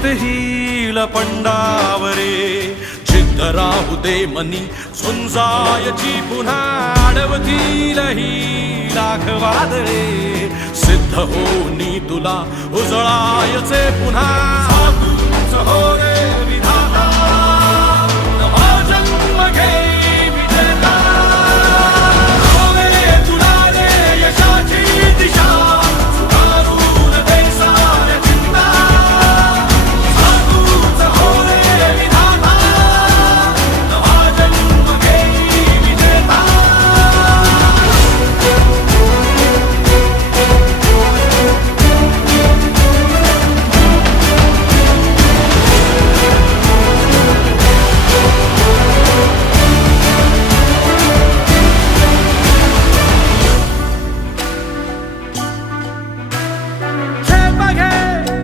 जित हिल पंडावरे जिद्द राहू दे मनी झुंजायची पुन्हा अडवतील ही लाख वादळे सिद्ध होनी तुला उजळायचे पुन्हा हो